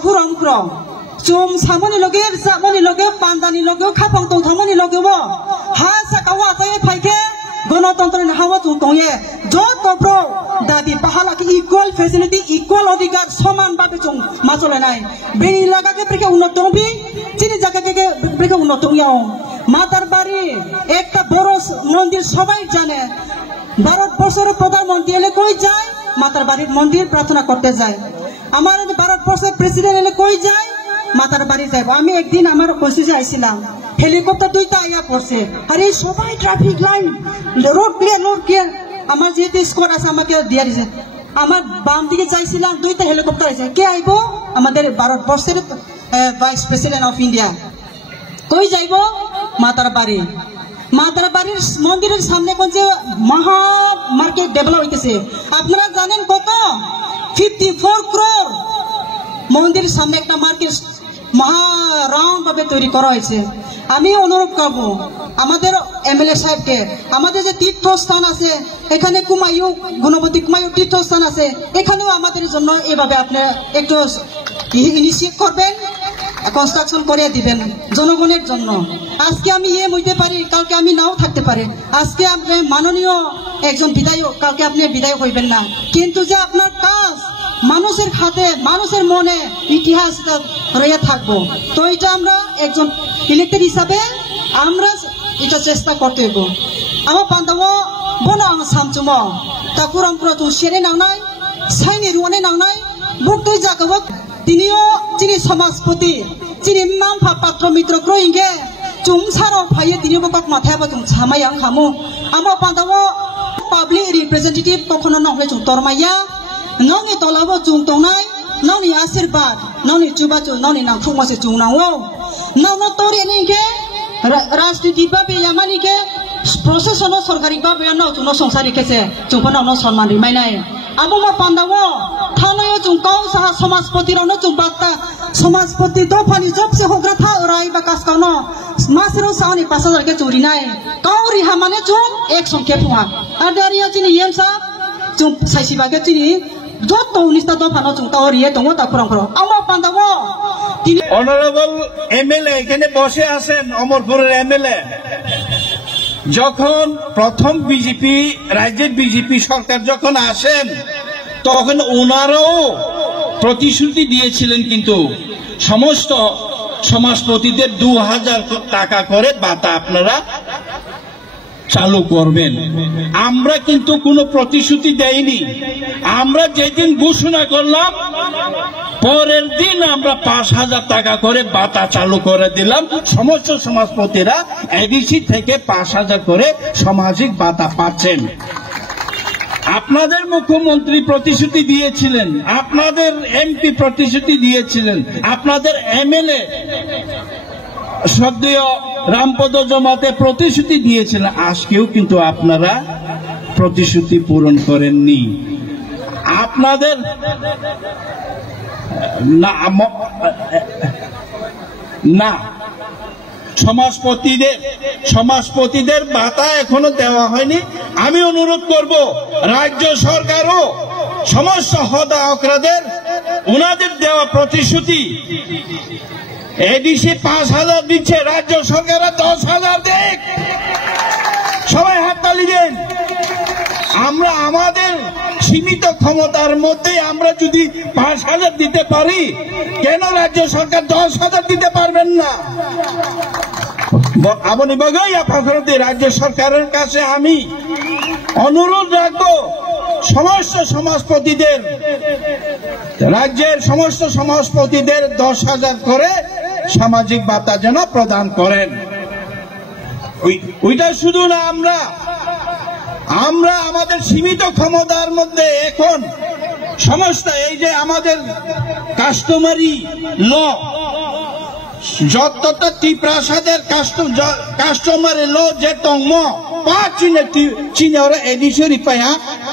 takurang kro chum samoni loge samoni loge pandani loge khapang tong thamoni loge bo ha sakawa taye phaike গণতন্ত্রের হাওয়া চুংতংয়ে যত pro দাবি বাহালা কি equal facility equal অধিকার সমানভাবে চুং মাচলে নাই বেনি লাগাকে প্রেকে উন্নত হবি চিনি জায়গাকে প্রেকে উন্নত হইয়াও মাতার বাড়ি একটা বড় মন্দির সবাই জানে ভারতবর্ষের প্রধানমন্ত্রী এলে কই যায় মাতার বাড়ির মন্দির প্রার্থনা করতে যায় আমার ভারতবর্ষের প্রেসিডেন্ট এলে কই যায় মাতার বাড়ি যাইব আমি একদিন আমার কইসে আইছিলাম হেলিকপ্টার দুইটা আইয়া পড়ছে আরে সবাই ট্রাফিক লাইন রোড ক্লিয়ার আমার যেহেতু স্কোয়াড আছে আমাকে দিয়া দিছে আমার বাম দিকে যাইছিলাম দুইটা হেলিকপ্টার আছে কে আইব আমাদের ভারতবর্ষের ভাইস প্রেসিডেন্ট অফ ইন্ডিয়া কই যাইব মাতার বাড়ির মন্দিরের সামনে কোন যে মহা মার্কেট ডেভেলপ হইতেছে আপনারা জানেন কত 54 crore মন্দিরের সামনে একটা মার্কেট মহা রাউন্ড ভাবে তৈরি করা হয়েছে আমি অনুরোধ করব আমাদের এমএলএ সাহেবকে আমাদের যে তীর্থস্থান আছে এখানে কুমায়ু গুণবতী কুমায়ু তীর্থস্থান আছে এখানেও আমাদের জন্য এভাবে আপনি একটু ইনিশিয়েট করবেন কনস্ট্রাকশন করে দিবেন জনগণের জন্য আজকে আমি হইতে পারি কালকে আমি নাও থাকতে পারি আজকে আপনি মাননীয় একজন বিধায়ক কালকে আপনি বিধায়ক হইবেন না কিন্তু যে আপনার কাজ মানুষের খাতে মানুষের মনে ইতিহাস রয়ে থাকবো তো এটা আমরা একজন ইলেক্টেড হিসাবে আমরা এটা চেষ্টা করতে হইব আমার বান্ধব বোন আং সামচুম তাকুরাম প্রতু সেরে নাওনাই সাইনি রুয়ানে নাওনাই বুক তুই জাগাব তিনিও চিনি সমাজপতি চিনি নাম পাত্র মিত্র গ্রহিঙ্গে চুম সারো ফাইয়ে তিনি বকত মাথায় চুম ছামাই আং হামু আমার বান্ধব পাবলিক রিপ্রেজেন্টেটিভ কখনো নহলে চুম তরমাইয়া ননি তলাবো চুং তংনাই ননি আশীর্বাদ ননি চুবাচু ননি নাং ফুমাসে চুং নাও নাও তোরে নিকে রাজনীতি ভাবে ইয়ামানিকে প্রশাসন সরকারি ভাবে নাও চুনো সংসারি কেছে চুপন নাও সম্মান রিমাইনাই আবমা পান্দাবো থানায় চুং কাউ সাহা সমাজপতি রনো চুং বাত্তা সমাজপতি দফানি জবসে হগ্রা থা রাই বা কাসকানো মাসেরো সাউনি 5000 কে চুরি নাই কাউ রিহা মানে চুং এক সংখ্যা ফুয়া আর দারিয়া চিনি ইয়েমসা চুং সাইসিবাকে চিনি যত উনিশটা দফানো চুং তাওরিয়ে দङ তাকুরাম করো আমার পান্দাবো অনারেবল এমএলএ এখানে বসে আছেন অমরপুরের এমএলএ যখন প্রথম বিজেপি রাজ্যের বিজেপি সরকার যখন আসেন তখন ওনারাও প্রতিশ্রুতি দিয়েছিলেন কিন্তু সমস্ত সমাজপতিদের 2000 টাকা করে ভাতা আপনারা চালু করবেন আমরা কিন্তু কোনো প্রতিশ্রুতি দেইনি আমরা যেদিন ঘোষণা করলাম পরের দিন আমরা 5000 টাকা করে ভাতা চালু করে দিলাম সমস্ত সমাজপতিরা এডিসি থেকে 5000 করে সামাজিক ভাতা পাচ্ছেন আপনাদের মুখ্যমন্ত্রী প্রতিশ্রুতি দিয়েছিলেন আপনাদের এমপি প্রতিশ্রুতি দিয়েছিলেন আপনাদের এমএলএ সদ্য রামপদ জমাতে প্রতিশ্রুতি দিয়েছিলেন আজকেও কিন্তু আপনারা প্রতিশ্রুতি পূরণ করেননি আপনাদের না সমাজপতিদের ভাতা এখনো দেওয়া হয়নি আমি অনুরোধ করব রাজ্য সরকারও সমস্ত হতাহতদের ওনাদের দেওয়া প্রতিশ্রুতি এডিসি 5000 দিচ্ছে রাজ্য সরকার 10,000 দেখ সবাই হাততালি দেন আমরা আমাদের সীমিত ক্ষমতার মধ্যে আমরা যদি 5000 দিতে পারি কেন রাজ্য সরকার 10,000 দিতে পারবেন না আপনি বগাই আপনাদের রাজ্য সরকারের কাছে আমি অনুরোধ রাখবো সমস্ত সমাজপতিদের রাজ্যের সমস্ত সমাজপতিদের 10,000 করে সামাজিক ভাতা যেন প্রদান করেন ওইটা শুধু না আমরা আমাদের সীমিত ক্ষমতার মধ্যে এখন সমস্ত এই যে আমাদের কাস্টমারি ল যতটা টিপ্রাসাদের কাস্টমারি ল যে তংম 5 চিনে এডিসি রিপায়া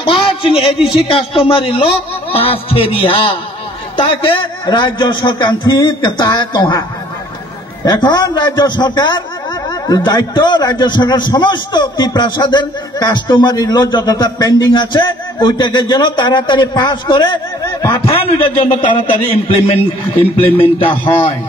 5 এডিসি কাস্টমারি ল 5 খেরিয়া তাকে রাজ্য সরকার ঠিক তাই তহা এখন রাজ্য সরকার দায়িত্ব রাজ্য সরকার সমস্ত টিপ্রাসাদের কাস্টমারি ল যতটা পেন্ডিং আছে ওইটাকে যেন তাড়াতাড়ি পাস করে পাঠান এটার জন্য তাড়াতাড়ি ইমপ্লিমেন্টটা হয়।